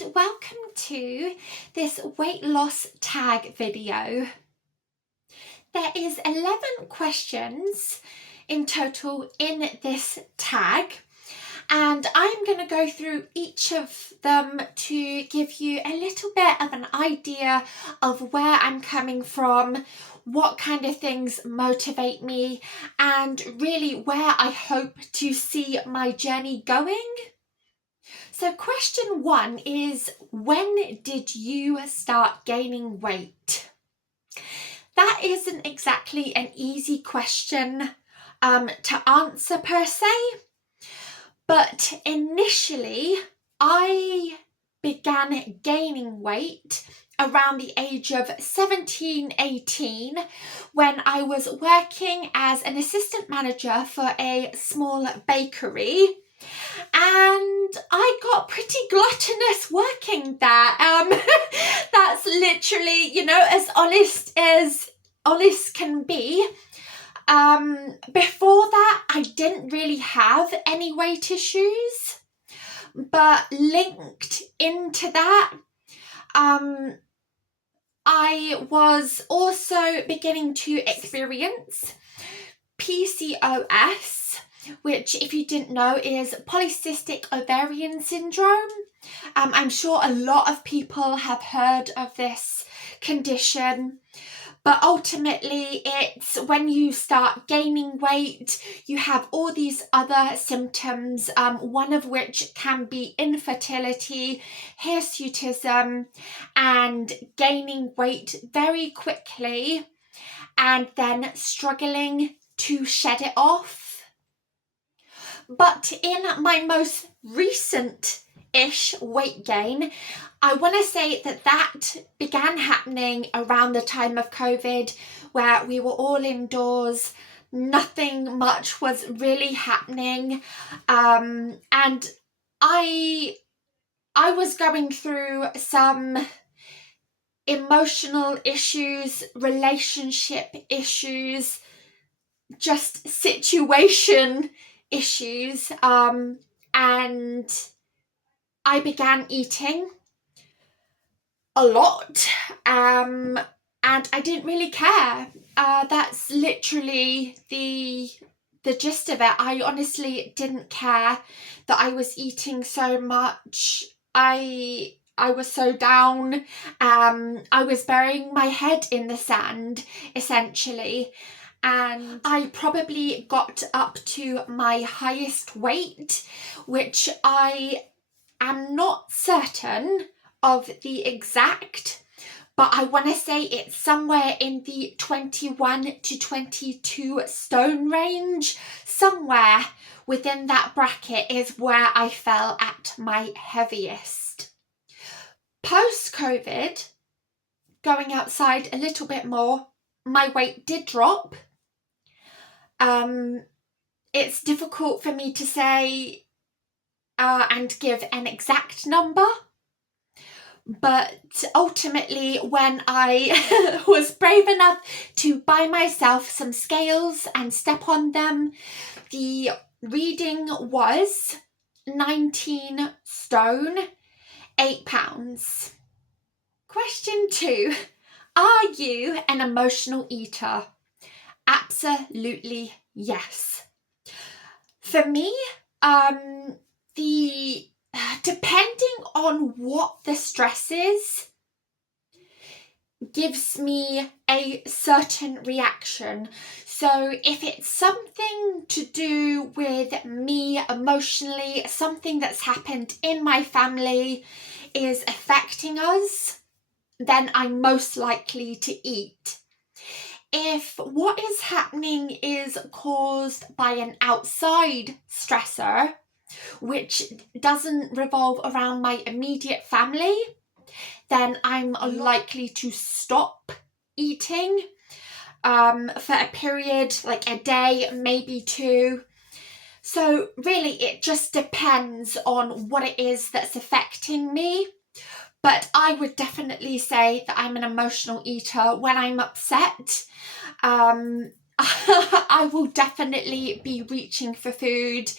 and welcome to this weight loss tag video. There is 11 questions in total in this tag, and I'm going to go through each of them to give you a little bit of an idea of where I'm coming from, what kind of things motivate me, and really where I hope to see my journey going. So question 1 is, when did you start gaining weight? That isn't exactly an easy question to answer per se, but initially I began gaining weight around the age of 17, 18 when I was working as an assistant manager for a small bakery. And I got pretty gluttonous working there. That's literally, as honest can be. Before that, I didn't really have any weight issues, but linked into that, I was also beginning to experience PCOS, which, if you didn't know, is polycystic ovarian syndrome. I'm sure a lot of people have heard of this condition, but ultimately it's when you start gaining weight, you have all these other symptoms, one of which can be infertility, hirsutism, and gaining weight very quickly and then struggling to shed it off. But in my most recent-ish weight gain, I want to say that began happening around the time of COVID, where we were all indoors, nothing much was really happening, and I was going through some emotional issues, relationship issues, just situation issues, and I began eating a lot, and I didn't really care. That's literally the gist of it. I honestly didn't care that I was eating so much. I was so down. I was burying my head in the sand, essentially. And I probably got up to my highest weight, which I am not certain of the exact, but I want to say it's somewhere in the 21 to 22 stone range. Somewhere within that bracket is where I fell at my heaviest. Post-COVID, going outside a little bit more, my weight did drop. It's difficult for me to say and give an exact number, but ultimately when I was brave enough to buy myself some scales and step on them, the reading was 19 stone, 8 pounds. Question 2, are you an emotional eater? Absolutely yes. For me, depending on what the stress is, gives me a certain reaction. So if it's something to do with me emotionally, something that's happened in my family is affecting us, then I'm most likely to eat. If what is happening is caused by an outside stressor, which doesn't revolve around my immediate family, then I'm likely to stop eating for a period, like a day, maybe 2. So really it just depends on what it is that's affecting me. But I would definitely say that I'm an emotional eater. When I'm upset, I will definitely be reaching for food,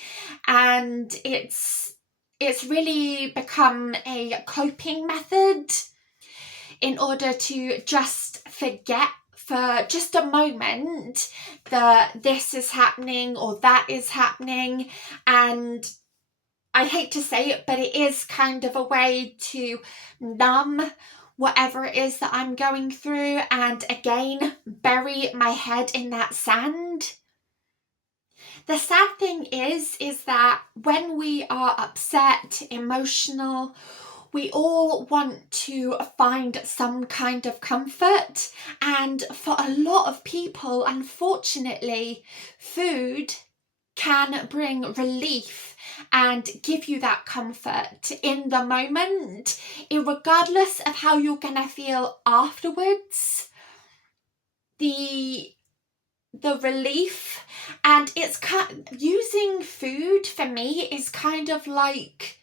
and it's it's really become a coping method in order to just forget for just a moment that this is happening or that is happening. And I hate to say it, but it is kind of a way to numb whatever it is that I'm going through, and again, bury my head in that sand. The sad thing is that when we are upset, emotional, we all want to find some kind of comfort. And for a lot of people, unfortunately, food can bring relief and give you that comfort in the moment, regardless of how you're gonna feel afterwards. The relief, and it's using food for me is kind of like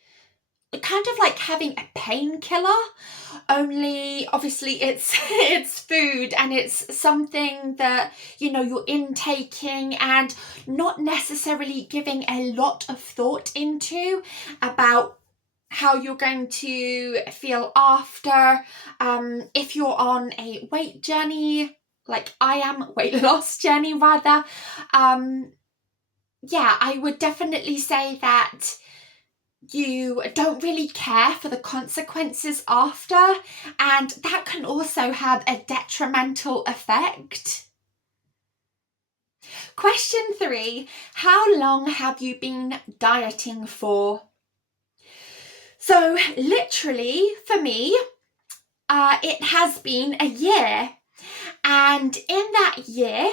having a painkiller, only obviously it's it's food, and it's something that, you know, you're intaking and not necessarily giving a lot of thought into about how you're going to feel after. If you're on a weight journey, like I am, weight loss journey rather, yeah, I would definitely say that you don't really care for the consequences after, and that can also have a detrimental effect. Question 3, how long have you been dieting for? So literally for me, it has been a year, and in that year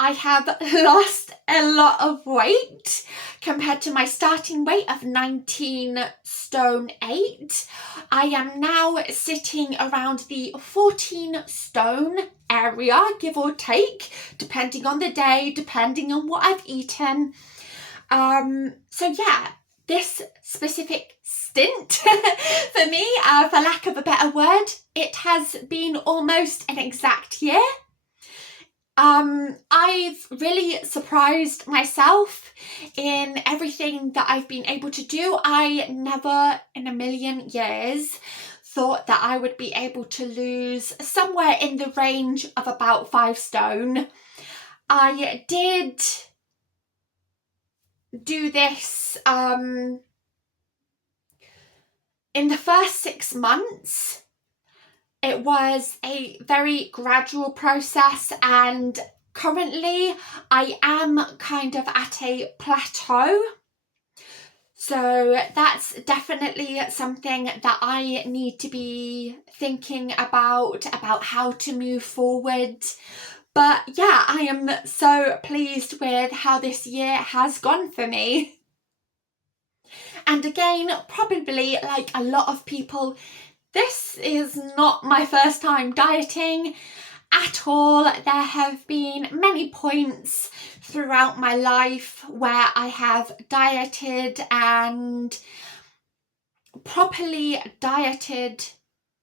I have lost a lot of weight compared to my starting weight of 19 stone 8. I am now sitting around the 14 stone area, give or take, depending on the day, depending on what I've eaten. So yeah, this specific stint for me, for lack of a better word, it has been almost an exact year. I've really surprised myself in everything that I've been able to do. I never in a million years thought that I would be able to lose somewhere in the range of about 5 stone. I did do this in the first 6 months. It was a very gradual process, and currently I am kind of at a plateau. So that's definitely something that I need to be thinking about how to move forward. But yeah, I am so pleased with how this year has gone for me. And again, probably like a lot of people, this is not my first time dieting at all. There have been many points throughout my life where I have dieted and properly dieted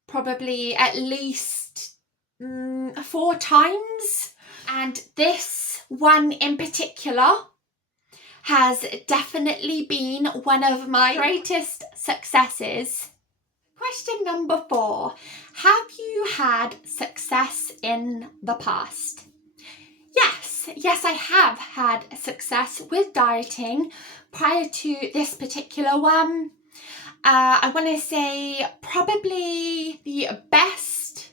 probably at least 4 times. And this one in particular has definitely been one of my greatest successes. Question number 4, have you had success in the past? Yes, I have had success with dieting prior to this particular one. I want to say probably the best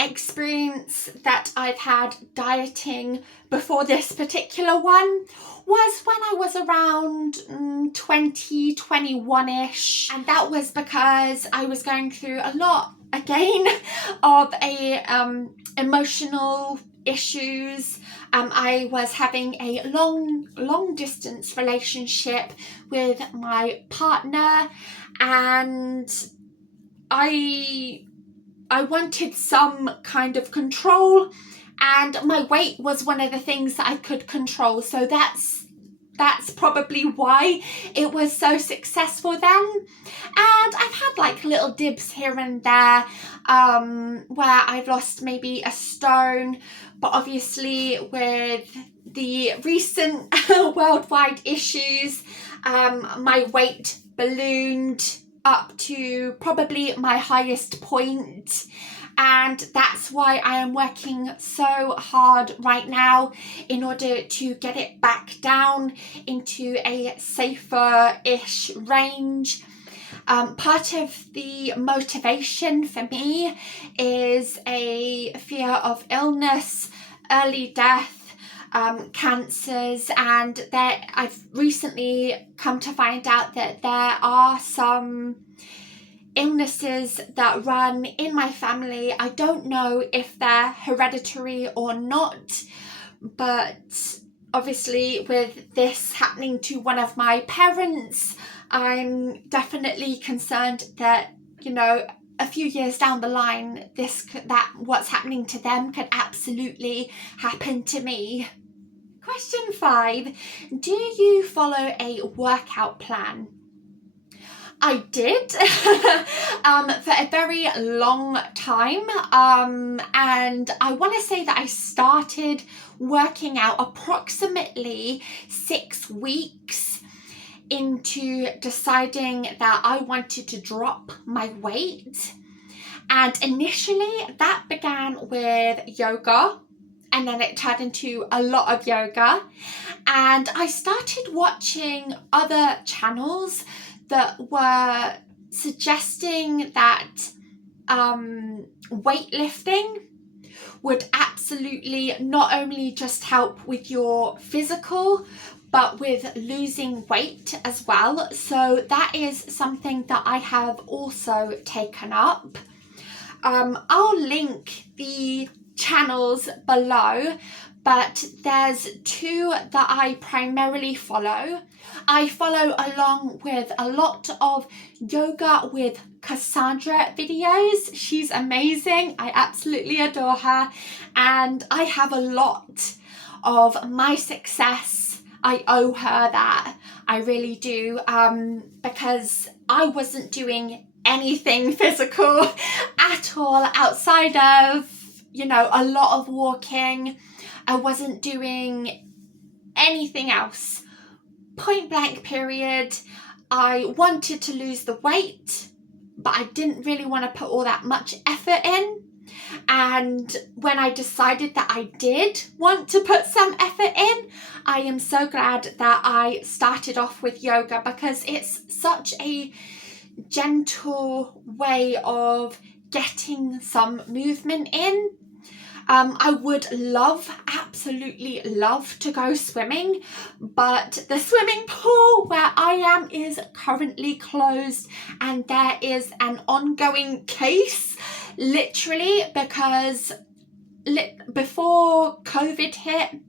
experience that I've had dieting before this particular one was when I was around 20, 21-ish, and that was because I was going through a lot again of emotional issues. I was having a long distance relationship with my partner, and I wanted some kind of control, and my weight was one of the things that I could control. So that's probably why it was so successful then. And I've had like little dibs here and there where I've lost maybe a stone, but obviously with the recent worldwide issues, my weight ballooned up to probably my highest point, and that's why I am working so hard right now in order to get it back down into a safer-ish range. Part of the motivation for me is a fear of illness, early death, cancers, and that I've recently come to find out that there are some illnesses that run in my family. I don't know if they're hereditary or not, but obviously with this happening to one of my parents, I'm definitely concerned that, you know, a few years down the line, what's happening to them could absolutely happen to me. Question 5, do you follow a workout plan? I did for a very long time, and I want to say that I started working out approximately 6 weeks into deciding that I wanted to drop my weight. And initially that began with yoga, and then it turned into a lot of yoga, and I started watching other channels that were suggesting that weightlifting would absolutely not only just help with your physical, but with losing weight as well. So that is something that I have also taken up. I'll link the channels below, but there's 2 that I primarily follow. I follow along with a lot of yoga with Cassandra videos. She's amazing. I absolutely adore her, and I have a lot of my success. I owe her that. I really do, because I wasn't doing anything physical at all outside of, you know, a lot of walking. I wasn't doing anything else. Point blank period. I wanted to lose the weight, but I didn't really want to put all that much effort in. And when I decided that I did want to put some effort in, I am so glad that I started off with yoga, because it's such a gentle way of getting some movement in. I would absolutely love to go swimming, but the swimming pool where I am is currently closed, and there is an ongoing case, literally, because before COVID hit,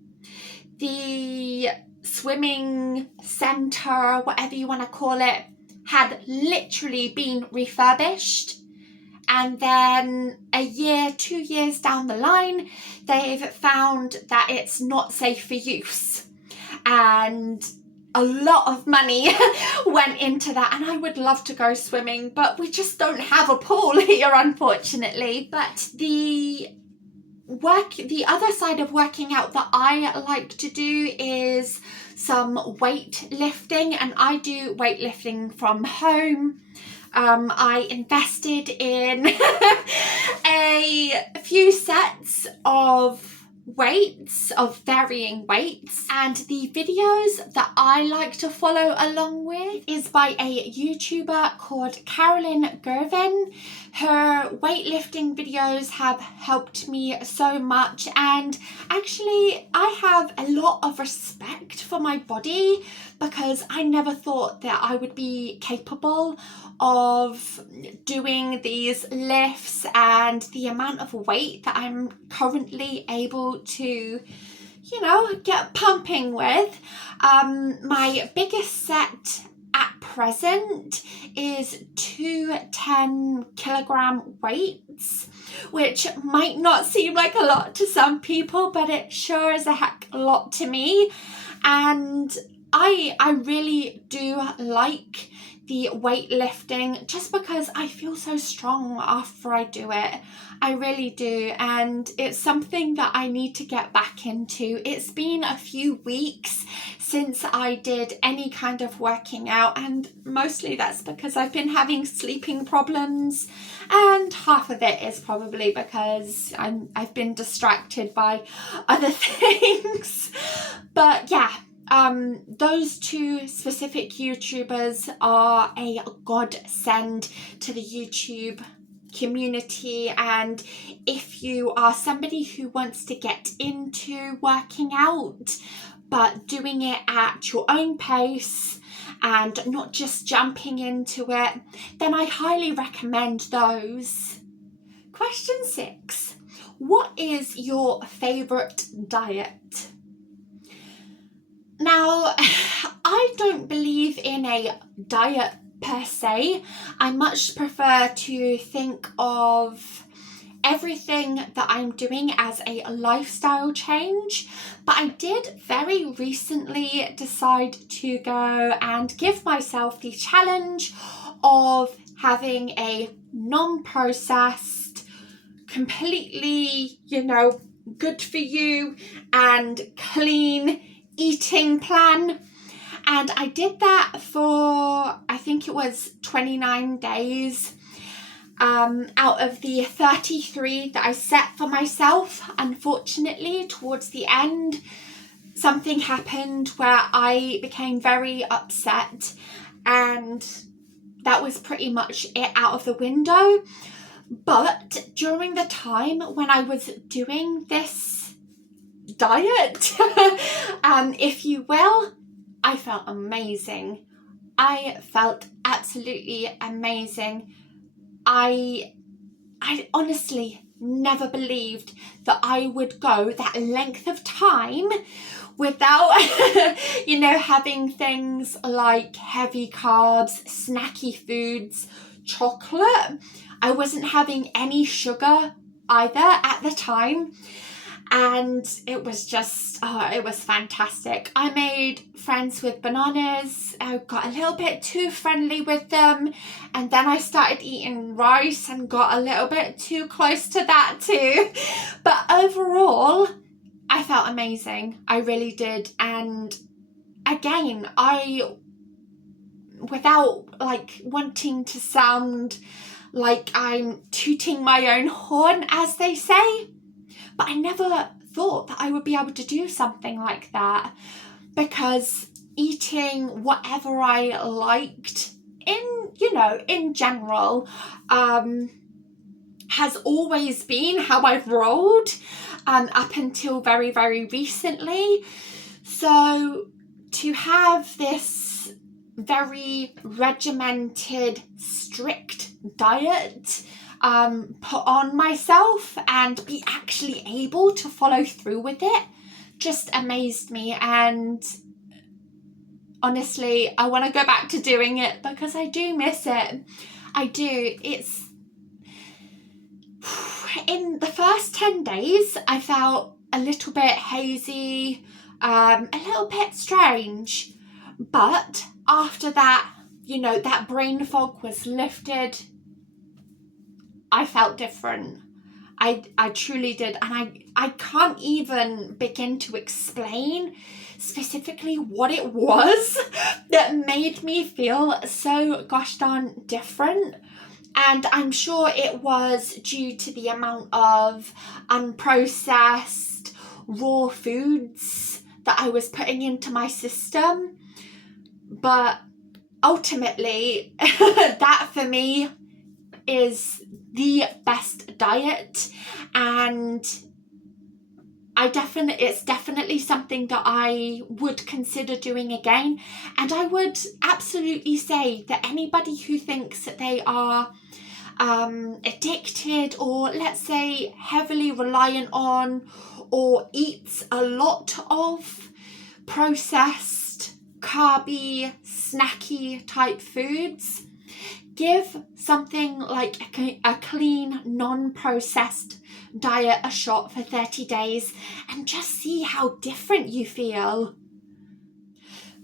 the swimming centre, whatever you want to call it, had literally been refurbished. And then a year, 2 years down the line, they've found that it's not safe for use. And a lot of money went into that. And I would love to go swimming, but we just don't have a pool here, unfortunately. But the other side of working out that I like to do is some weightlifting, and I do weightlifting from home. I invested in a few sets of weights, of varying weights, and the videos that I like to follow along with is by a YouTuber called Carolyn Gervin. Her weightlifting videos have helped me so much, and actually I have a lot of respect for my body, because I never thought that I would be capable of doing these lifts and the amount of weight that I'm currently able to, you know, get pumping with. My biggest set at present is 2 10-kilogram weights, which might not seem like a lot to some people, but it sure is a heck a lot to me. And I really do like the weightlifting, just because I feel so strong after I do it. I really do, and it's something that I need to get back into. It's been a few weeks since I did any kind of working out, and mostly that's because I've been having sleeping problems, and half of it is probably because I've been distracted by other things. But yeah, those two specific YouTubers are a godsend to the YouTube community, and if you are somebody who wants to get into working out but doing it at your own pace and not just jumping into it, then I highly recommend those. Question 6. What is your favourite diet? Now, I don't believe in a diet per se. I much prefer to think of everything that I'm doing as a lifestyle change, but I did very recently decide to go and give myself the challenge of having a non-processed, completely, good for you and clean eating plan. And I did that for, I think it was 29 days. Out of the 33 that I set for myself. Unfortunately, towards the end, something happened where I became very upset, and that was pretty much it out of the window. But during the time when I was doing this diet, if you will, I felt amazing. I felt absolutely amazing. I honestly never believed that I would go that length of time without, having things like heavy carbs, snacky foods, chocolate. I wasn't having any sugar either at the time. And it was just, it was fantastic. I made friends with bananas. I got a little bit too friendly with them. And then I started eating rice and got a little bit too close to that too. But overall, I felt amazing. I really did. And again, without wanting to sound like I'm tooting my own horn, as they say, but I never thought that I would be able to do something like that, because eating whatever I liked in general has always been how I've rolled up until very, very recently. So to have this very regimented, strict diet put on myself and be actually able to follow through with it just amazed me. And honestly, I want to go back to doing it because I do miss it. I do. It's in the first 10 days I felt a little bit hazy, a little bit strange, but after that, that brain fog was lifted. I felt different. I truly did. And I can't even begin to explain specifically what it was that made me feel so gosh darn different. And I'm sure it was due to the amount of unprocessed raw foods that I was putting into my system. But ultimately, that for me is the best diet, and it's definitely something that I would consider doing again. And I would absolutely say that anybody who thinks that they are addicted, or let's say heavily reliant on, or eats a lot of processed, carby, snacky type foods, give something like a clean, non-processed diet a shot for 30 days and just see how different you feel.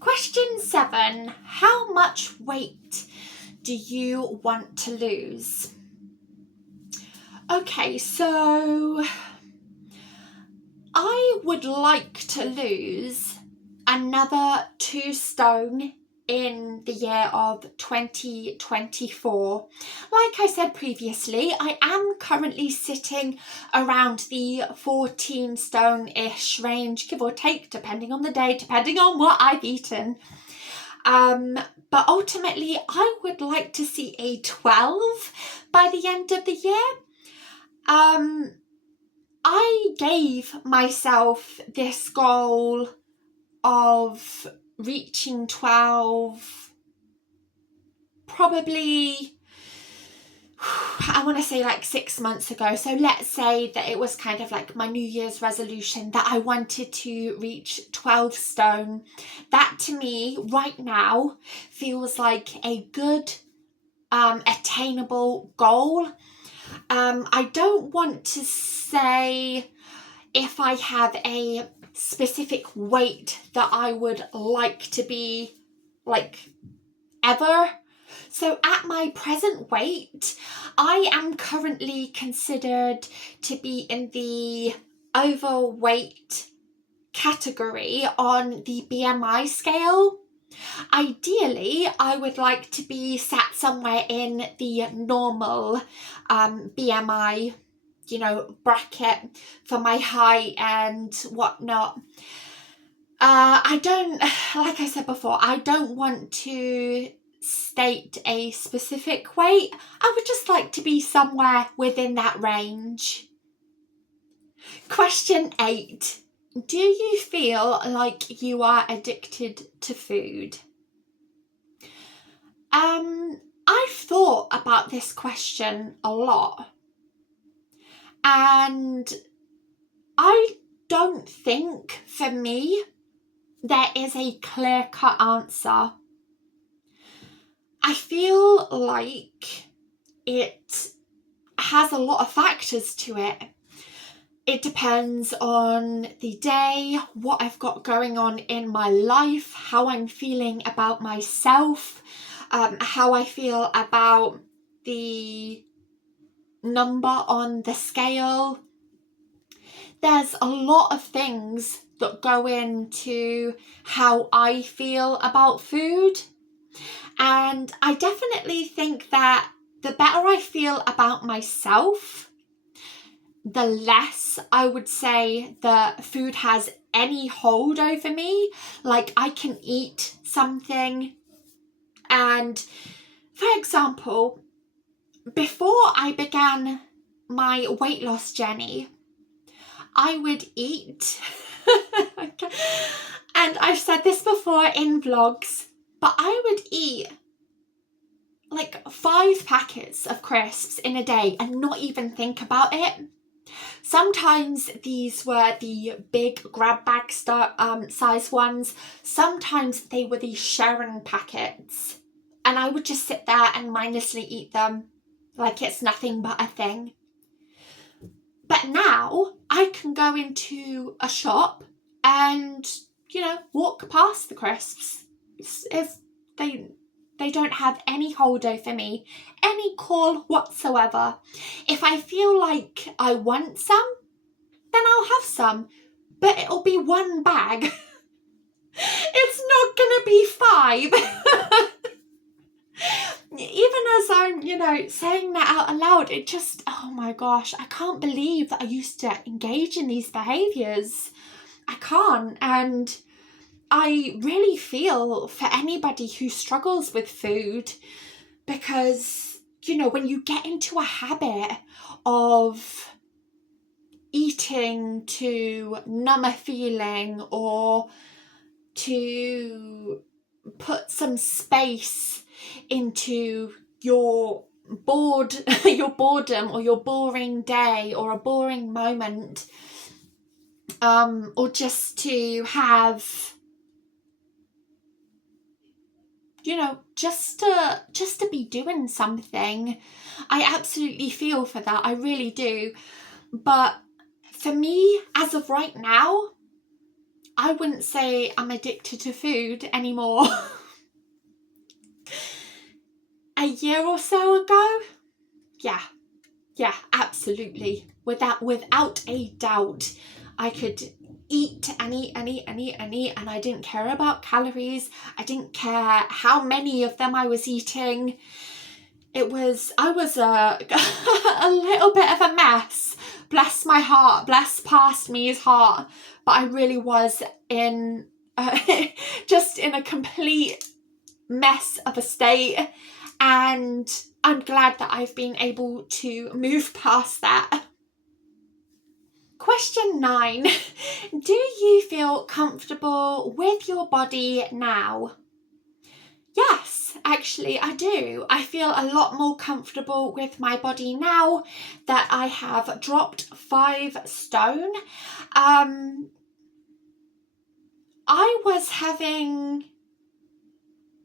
Question 7. How much weight do you want to lose? Okay, so I would like to lose another 2 stone in the year of 2024. Like I said previously, I am currently sitting around the 14 stone-ish range, give or take, depending on the day, depending on what I've eaten. But ultimately, I would like to see a 12 by the end of the year. I gave myself this goal of reaching 12 probably, I want to say like 6 months ago. So let's say that it was kind of like my New Year's resolution that I wanted to reach 12 stone. That to me right now feels like a good attainable goal. I don't want to say if I have a specific weight that I would like to be like ever. So at my present weight, I am currently considered to be in the overweight category on the BMI scale. Ideally, I would like to be sat somewhere in the normal BMI, bracket for my height and whatnot. I don't, like I said before, I don't want to state a specific weight. I would just like to be somewhere within that range. Question 8. Do you feel like you are addicted to food? I've thought about this question a lot, and I don't think for me there is a clear-cut answer. I feel like it has a lot of factors to it. It depends on the day, what I've got going on in my life, how I'm feeling about myself, how I feel about the number on the scale. There's a lot of things that go into how I feel about food. And I definitely think that the better I feel about myself, the less I would say that food has any hold over me. Like, I can eat something and, for example, before I began my weight loss journey, I would eat, and I've said this before in vlogs, but I would eat like 5 packets of crisps in a day and not even think about it. Sometimes these were the big grab bag size ones. Sometimes they were the sharing packets. And I would just sit there and mindlessly eat them like it's nothing but a thing. But now I can go into a shop and, walk past the crisps. If they don't have any hold over me, any call whatsoever. If I feel like I want some, then I'll have some, but it'll be 1 bag. It's not gonna be 5. Even as I'm, saying that out aloud, it just, oh my gosh, I can't believe that I used to engage in these behaviours. I can't. And I really feel for anybody who struggles with food, because, when you get into a habit of eating to numb a feeling or to put some space into your boredom or your boring day or a boring moment, or just to have, just to be doing something. I absolutely feel for that. I really do. But for me, as of right now, I wouldn't say I'm addicted to food anymore. A year or so ago, yeah, absolutely. Without a doubt, I could eat and eat and eat and eat and eat, and I didn't care about calories. I didn't care how many of them I was eating. I was a, a little bit of a mess. Bless my heart, bless past me's heart. But I really was in just in a complete mess of a state, and I'm glad that I've been able to move past that. Question 9. Do you feel comfortable with your body now? Yes, actually I do. I feel a lot more comfortable with my body now that I have dropped 5 stone. I was having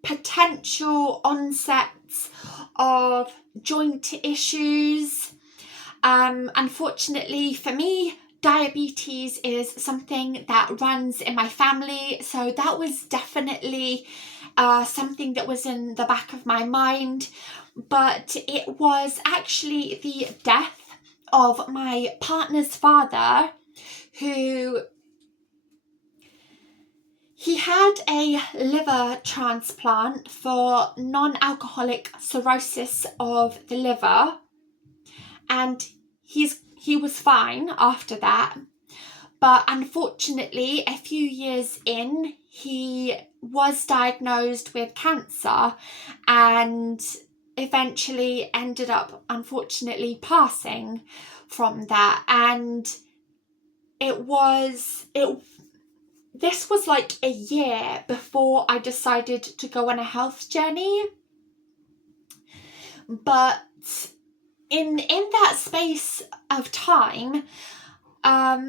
potential onsets of joint issues. Unfortunately for me, diabetes is something that runs in my family, so that was definitely something that was in the back of my mind. But it was actually the death of my partner's father, who he had a liver transplant for non-alcoholic cirrhosis of the liver, and he was fine after that. But unfortunately, a few years in, he was diagnosed with cancer and eventually ended up, unfortunately, passing from that. And this was like a year before I decided to go on a health journey. But in that space of time, a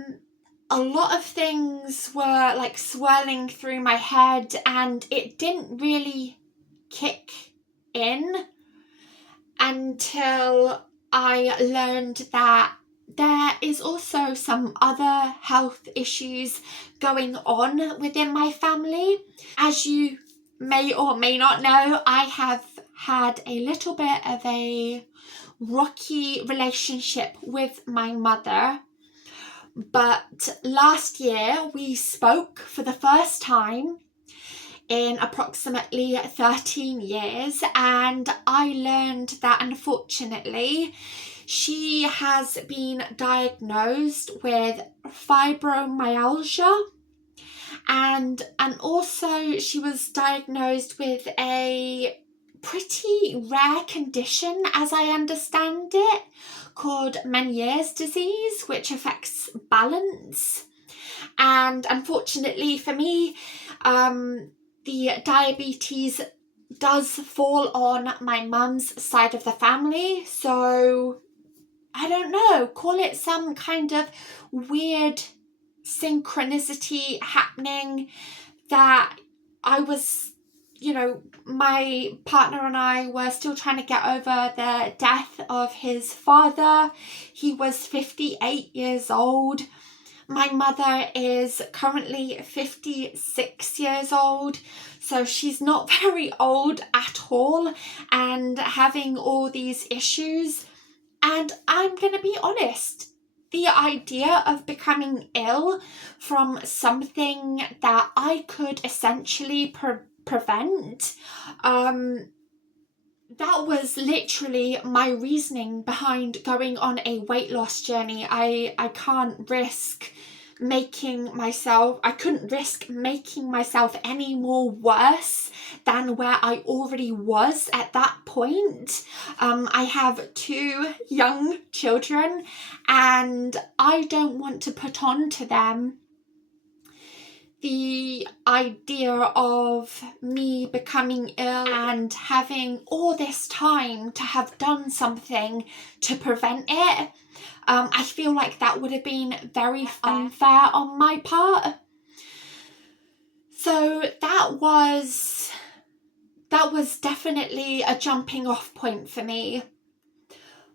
lot of things were like swirling through my head, and it didn't really kick in until I learned that there is also some other health issues going on within my family. As you may or may not know, I have had a little bit of a rocky relationship with my mother. But last year we spoke for the first time in approximately 13 years, and I learned that unfortunately she has been diagnosed with fibromyalgia, and also she was diagnosed with a pretty rare condition, as I understand it, called Meniere's disease, which affects balance. And unfortunately for me, the diabetes does fall on my mum's side of the family. So I don't know, call it some kind of weird synchronicity happening, that I was, my partner and I were still trying to get over the death of his father. He was 58 years old. My mother is currently 56 years old, so she's not very old at all, and having all these issues. And I'm going to be honest, the idea of becoming ill from something that I could essentially prevent, that was literally my reasoning behind going on a weight loss journey. I couldn't risk making myself any more worse than where I already was at that point. I have 2 young children, and I don't want to put on to them the idea of me becoming ill and having all this time to have done something to prevent it. I feel like that would have been very unfair on my part. So that was definitely a jumping off point for me.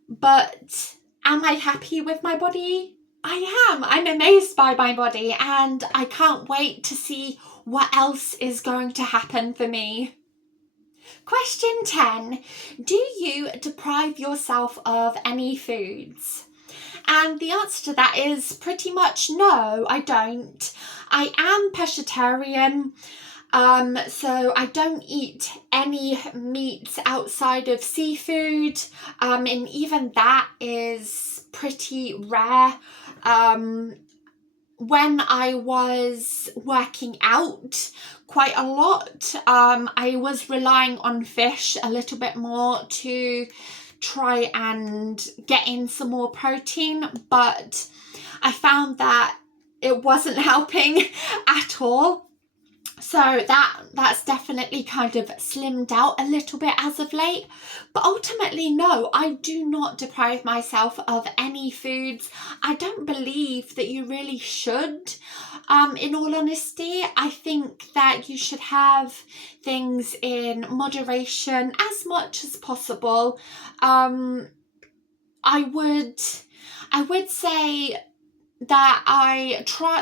But am I happy with my body? I am. I'm amazed by my body, and I can't wait to see what else is going to happen for me. Question 10. Do you deprive yourself of any foods? And the answer to that is pretty much no, I don't. I am pescatarian. So I don't eat any meats outside of seafood, and even that is pretty rare. When I was working out quite a lot, I was relying on fish a little bit more to try and get in some more protein, but I found that it wasn't helping at all. So that's definitely kind of slimmed out a little bit as of late. But ultimately, no, I do not deprive myself of any foods. I don't believe that you really should. In all honesty, I think that you should have things in moderation as much as possible. I would say that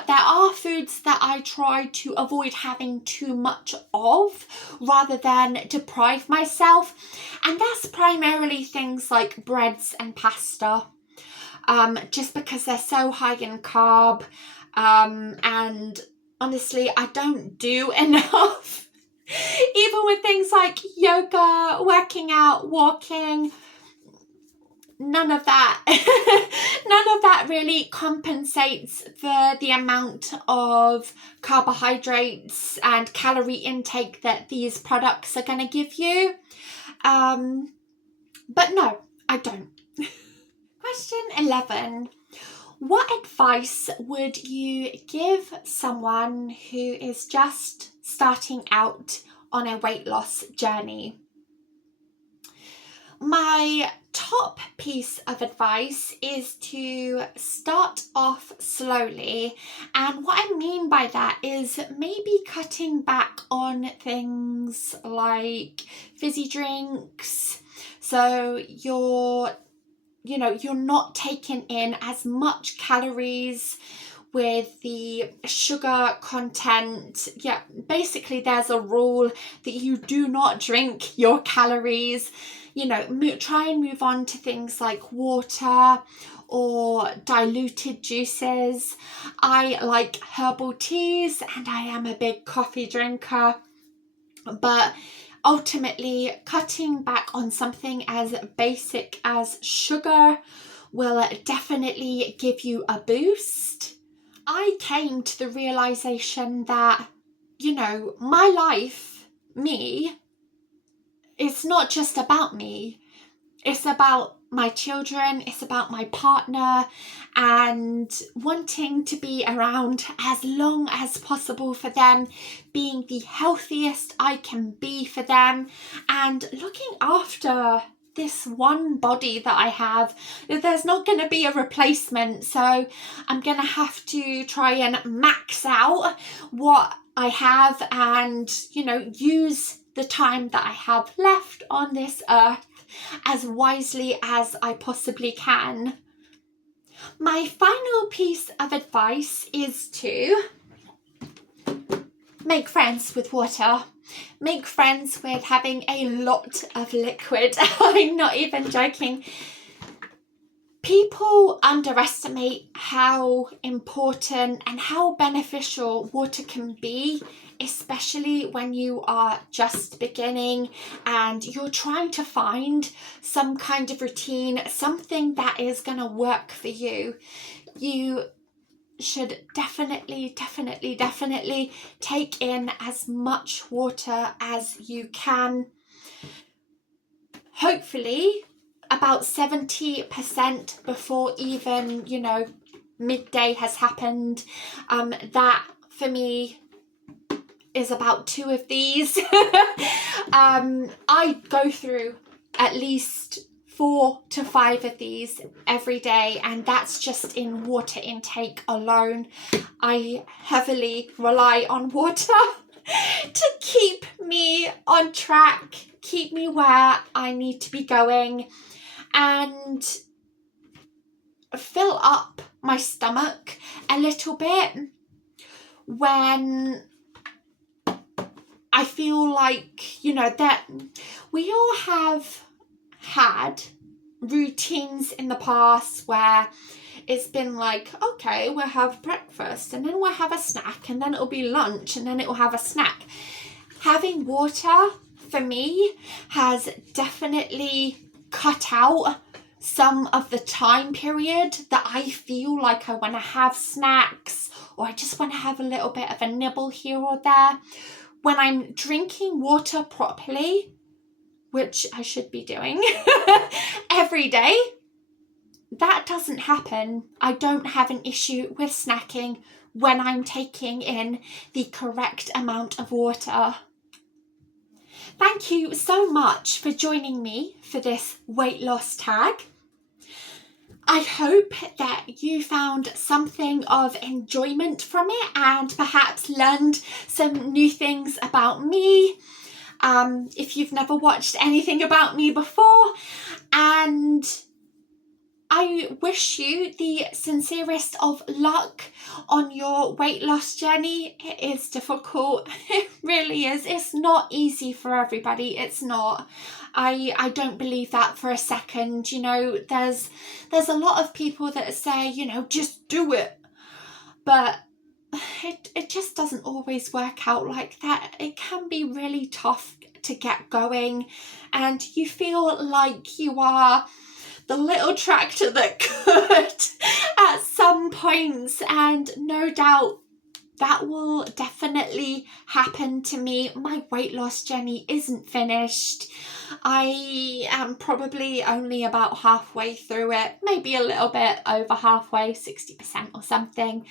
there are foods that I try to avoid having too much of rather than deprive myself, and that's primarily things like breads and pasta, just because they're so high in carb, and honestly I don't do enough even with things like yoga, working out, walking. None of that none of that really compensates for the amount of carbohydrates and calorie intake that these products are going to give you. But no, I don't. Question 11. What advice would you give someone who is just starting out on a weight loss journey? My top piece of advice is to start off slowly, and what I mean by that is maybe cutting back on things like fizzy drinks, so you're not taking in as much calories with the sugar content. Yeah, basically there's a rule that you do not drink your calories. Try and move on to things like water or diluted juices. I like herbal teas and I am a big coffee drinker, but ultimately cutting back on something as basic as sugar will definitely give you a boost. I came to the realization that, my life, me, it's not just about me. It's about my children, it's about my partner, and wanting to be around as long as possible for them, being the healthiest I can be for them, and looking after this one body that I have. There's not going to be a replacement, so I'm going to have to try and max out what I have and, use the time that I have left on this earth as wisely as I possibly can. My final piece of advice is to make friends with water. Make friends with having a lot of liquid. I'm not even joking. People underestimate how important and how beneficial water can be, especially when you are just beginning and you're trying to find some kind of routine, something that is going to work for you. You should definitely take in as much water as you can. Hopefully about 70% before even, midday has happened. That for me is about 2 of these. I go through at least 4 to 5 of these every day, and that's just in water intake alone. I heavily rely on water to keep me on track, keep me where I need to be going, and fill up my stomach a little bit when I feel like, that we all have had routines in the past where it's been like, okay, we'll have breakfast and then we'll have a snack and then it'll be lunch and then it'll have a snack. Having water for me has definitely cut out some of the time period that I feel like I want to have snacks, or I just want to have a little bit of a nibble here or there. When I'm drinking water properly, which I should be doing every day, that doesn't happen. I don't have an issue with snacking when I'm taking in the correct amount of water. Thank you so much for joining me for this weight loss tag. I hope that you found something of enjoyment from it and perhaps learned some new things about me, if you've never watched anything about me before. And I wish you the sincerest of luck on your weight loss journey. It is difficult. It really is. It's not easy for everybody. It's not. I don't believe that for a second. You know, there's a lot of people that say, you know, just do it. But it just doesn't always work out like that. It can be really tough to get going, and you feel like you are the little tractor that could at some points, and no doubt that will definitely happen to me. My weight loss journey isn't finished. I am probably only about halfway through it, maybe a little bit over halfway, 60% or something.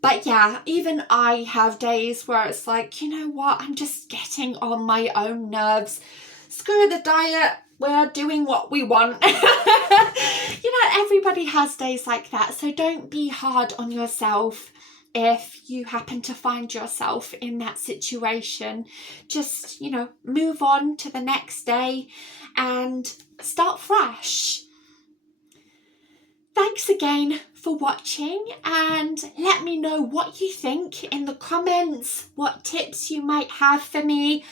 But yeah, even I have days where it's like, you know what, I'm just getting on my own nerves. Screw the diet, we're doing what we want. You know, everybody has days like that, so don't be hard on yourself if you happen to find yourself in that situation. Just, you know, move on to the next day and start fresh. Thanks again for watching, and let me know what you think in the comments, what tips you might have for me.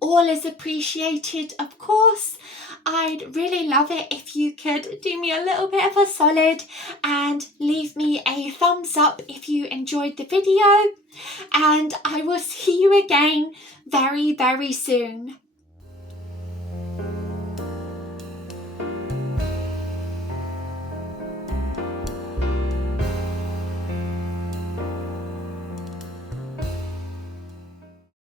All is appreciated, of course. I'd really love it if you could do me a little bit of a solid and leave me a thumbs up if you enjoyed the video, and I will see you again very, very soon.